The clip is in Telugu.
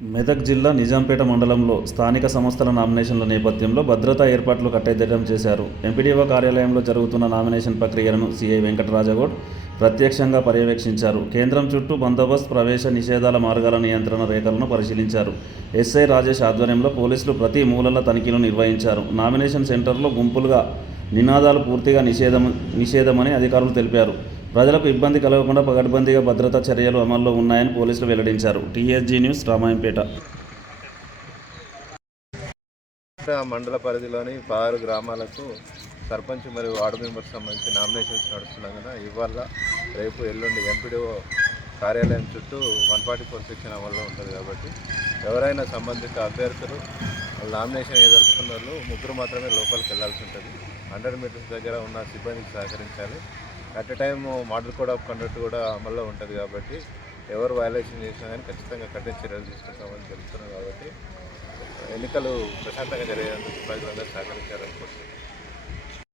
మెదక్ జిల్లా నిజాంపేట మండలంలో స్థానిక సంస్థల నామినేషన్ల నేపథ్యంలో భద్రతా ఏర్పాట్లు కట్టెదిట్టం చేశారు. ఎంపీడీఓ కార్యాలయంలో జరుగుతున్న నామినేషన్ ప్రక్రియను సీఐ వెంకటరాజగౌడ్ ప్రత్యక్షంగా పర్యవేక్షించారు. కేంద్రం చుట్టూ బందోబస్తు, ప్రవేశ నిషేధాల మార్గాల నియంత్రణ రేఖలను పరిశీలించారు. ఎస్ఐ రాజేష్ ఆధ్వర్యంలో పోలీసులు ప్రతి మూలల తనిఖీలు నిర్వహించారు. నామినేషన్ సెంటర్లో గుంపులుగా నినాదాలు పూర్తిగా నిషేధమని అధికారులు తెలిపారు. ప్రజలకు ఇబ్బంది కలగకుండా పకడ్బందీగా భద్రతా చర్యలు అమల్లో ఉన్నాయని పోలీసులు వెల్లడించారు. TSG news, Ramayampet. మండల పరిధిలోని 16 గ్రామాలకు సర్పంచ్ మరియు వార్డు మెంబర్స్ సంబంధించి నామినేషన్స్ నడుస్తున్నాయి కదా. ఇవాళ రేపు ఎల్లుండి ఎంపీడీఓ కార్యాలయం చుట్టూ 144 సెక్షన్ అమల్లో ఉంటుంది కాబట్టి ఎవరైనా సంబంధిత అభ్యర్థులు నామినేషన్ ఏదలుచుకున్న వాళ్ళు ముగ్గురు మాత్రమే లోపలికి వెళ్లాల్సి ఉంటుంది. 100 మీటర్స్ దగ్గర ఉన్న సిబ్బందికి సహకరించాలి. At a time model code of conduct కూడా అమల్లో ఉంటుంది కాబట్టి ఎవరు వయలేషన్ చేసినా కానీ ఖచ్చితంగా కఠిన చర్యలు తీసుకుంటామని తెలుస్తున్నాం. కాబట్టి ఎన్నికలు ప్రశాంతంగా జరిగేందుకు ప్రజలందరూ సహకరించారనుకుంటున్నాను.